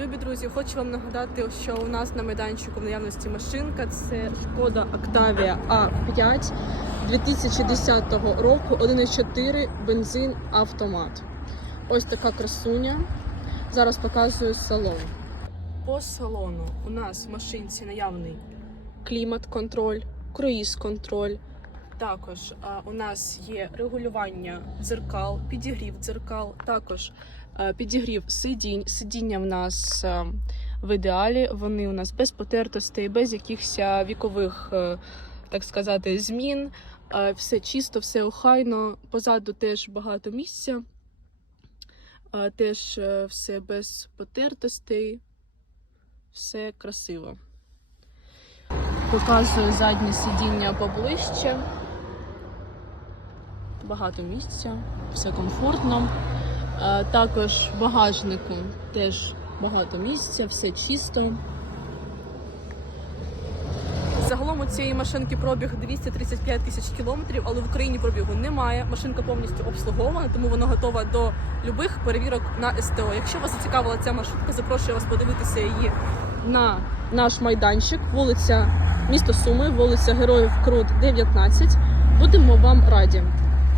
Любі друзі, хочу вам нагадати, що у нас на майданчику в наявності машинка це шкода Octavia A5 2010 року 1,4 бензин автомат. Ось така красуня. Зараз показую салон. По салону у нас в машинці наявний клімат-контроль, круїз-контроль. Також а, у нас є регулювання дзеркал, підігрів дзеркал, також підігрів сидінь. Сидіння в нас е, в ідеалі. Вони у нас без потертостей, без якихось е, вікових, е, так сказати, змін. Е, Все чисто, все охайно. Позаду теж багато місця. Е, Теж е, все без потертостей, все красиво. Показую заднє сидіння поближче. Багато місця, все комфортно. Е, Також багажнику теж багато місця, все чисто. Загалом у цієї машинки пробіг 235 тисяч кілометрів, але в Україні пробігу немає. Машинка повністю обслугована, тому вона готова до любих перевірок на СТО. Якщо вас зацікавила ця маршрутка, запрошую вас подивитися її на наш майданчик, вулиця місто Суми, вулиця Героїв Крут, 19. Будемо вам раді.